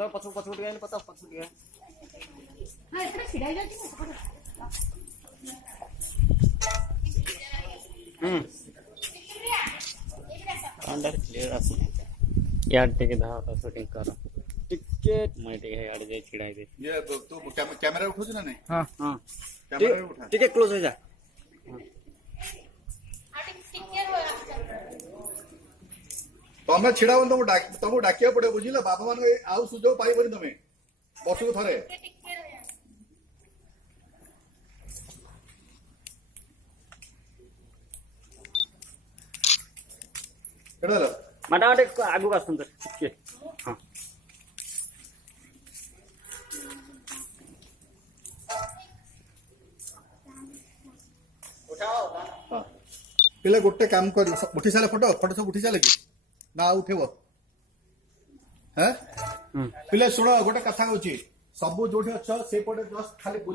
पता पछ पछ उठ गए पता पछ उठ गए हां इतना छिड़ाई जाती है अंडर क्लियर आसे यार टिके धावा शूटिंग करो टिकेट मैं टिके यार जाई छिड़ाई दे ये तू कैमरा उठो ना नहीं हां हां कैमरा उठा टिके क्लोज हो जा तमें छिड़ा तुमको डाकिया पड़े बुझिला बापा मान आउ सुजोग पाइबनी तमें वर्ष को थरे माटा माटे आगु आसुन टिके हां उठाओ पिले गोटे काम कर उठी साले फोटो फोटो सब उठी साले कि ना उठेब हैं पिले शुण गोटे कथा कहूँ सब जो अच्छे से पटे जस्ट खाली